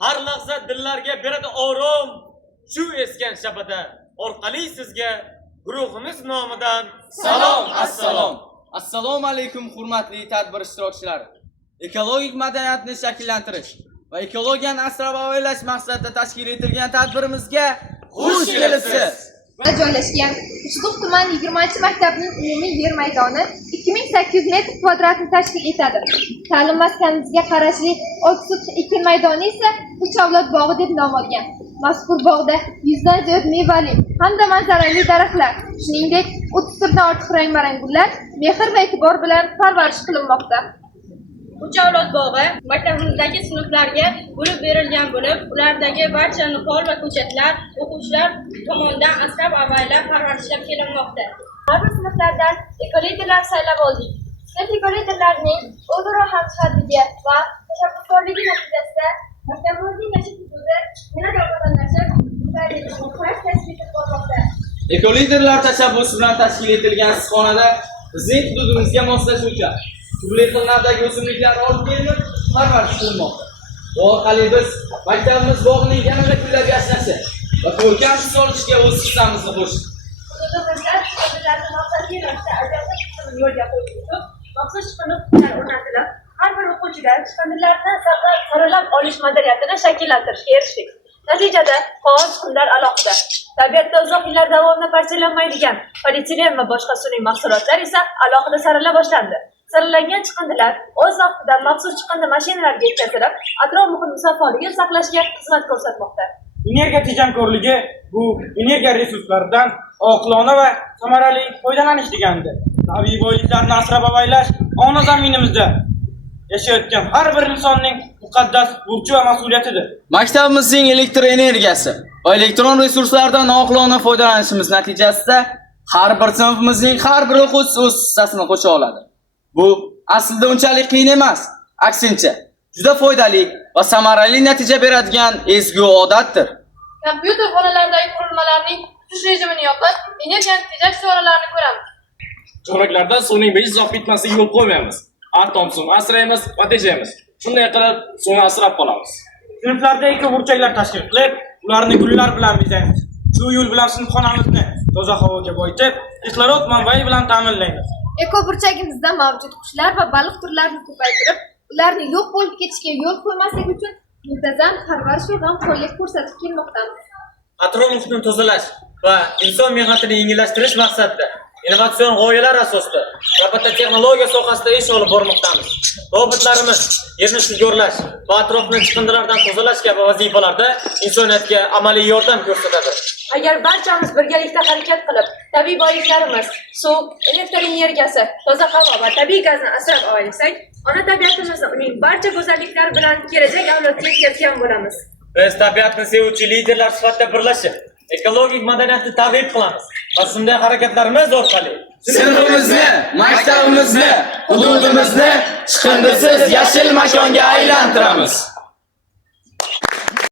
har lahza dillarga beradi orom. Shu esgan shabada orqali sizga guruhimiz nomidan Salom, assalom. Assalomu alaykum hurmatli tadbir ishtirokchilari. Ekologik madaniyatni shakllantirish va ekologiyani asrab-avaylash maqsadida tashkil etilgan tadbirimizga xush kelibsiz. Joylashgan Qushquq tuman 20-maktabning umumiy yer maydoni 2800 metr kvadratni tashkil etadi. Ta'lim maskanimizga qarashli Oqsuq ekin maydoni esa Uch avlod bog'i deb nom olgan. Mazkur bog'da 100 dan ziyod mevali hamda manzarali daraxtlar, shuningdek 30 turdan ortiq rang-barang gullar mehr va e'tibor bilan parvarish qilinmoqda. Uch avlod bog'i maktabimizdagi sinflarga bo'lib berilgan bo'lib, ulardagi barcha niqol va ko'chatlar o'quvchilar tomonidan asrab-avaylab parvarishlab kelinmoqda. Har bir sinflardan ekoliderlar saylab oldik. Sinf ekoliderlarining o'zaro hamjihatligi va tashabbuskorligi natijasida maktabimizning yashil hududi yanada obodonlashib, tashkil etib bormoqda. Ekoliderlar tashabbusi bilan tashkil etilgan issiqxonada bizning hududimizga moslashuvchi turli xil navdagi o'simliklar olib kelinib, parvarish qilinmoqda. Bu orqali biz maktabimiz bog'ining yanada gullab yashnashi va ko'rkam tus olishiga o'z hissamizni qo'shdik. Hududimizda chiqindilarni maqsadli ravishda ajratish tizimi yo'lga qo'yilib, maxsus chiqindi o'rnatilib, har bir o'quvchiga chiqindilarni saralab olish madaniyatini shakllantirishga erishdik. Natijada faol chiqindilar alohida, tabiatda uzoq yillar davomida parchalanmaydigan polietilen va boshqa sun'iy mahsulotlar esa alohida sarala boshlandi. Saralangan chiqindilar o'z vaqtida maxsus chiqindi mashinalariga yetkazilib, atrof muhit musaffoligini saqlashga xizmat ko'rsatmoqda. Energiya tejamkorligi bu energiya resurslaridan oqilona va samarali foydalanish deganidir. Tabiiy boyliklarni asrab-avaylash ona zaminimizda yashayotgan har bir insonning muqaddas burchi va mas'uliyatidir. Maktabimizning elektr energiyasi va elektron resurslardan oqilona foydalanishimiz natijasida har bir sinfimizning har bir o'quvchisi o'z hissasini qo'sha oladi. Bu aslida unchalik qiyin emas, aksincha, juda foydali va samarali natija beradigan ezgu odatdir. Kompyuter xonalardagi qurilmalarning tutish rejimini yoqib, energiyani tejash choralarini ko'ramiz. Cho'raklarda suvning bejiz bitmasiga yo'l qo'ymaymiz. Atom suvni asraymiz va tejaymiz. Shunday qilib suvni asrab qolamiz. Sinflarda eko-burchaklar tashkil qilib, ularni gullar bilan bezaymiz. Shu yo'l bilan sinfxonamizni toza havoga boyitib, kislorod manbai bilan ta'minlaymiz. Eko-burchagimizda mavjud qushlar va baliq turlarini ko'paytirib, ularni yo'q bo'lib ketishiga yo'l qo'ymaslik uchun muntazam parvarish va g'amxo'rlik ko'rsatib kelmoqdamiz. atrof muhitni tozalash va inson mehnatini yengillashtirish maqsadida innovatsion g'oyalar asosida robototexnologiya texnologiya sohasida ish olib bormoqdamiz. Robotlarimiz yerni shudgorlash va atrofni chiqindilardan tozalash kabi vazifalarda insoniyatga amaliy yordam ko'rsatadi. Agar barchamiz birgalikda harakat qilib, tabiiy boyliklarimiz, suv, elektr energiyasi, toza havo va tabiiy gazni asrab avaylasak, ona tabiatimizni uning barcha go'zalliklari bilan kelajak avlodga yetkazgan bo'lamiz. Biz tabiatni sevuvchi liderlar sifatida birlashib, ekologik madaniyatni targ'ib qilamiz va shunday harakatlarimiz orqali Sinfimizni, maktabimizni, hududimizni chiqindisiz yashil makonga aylantiramiz.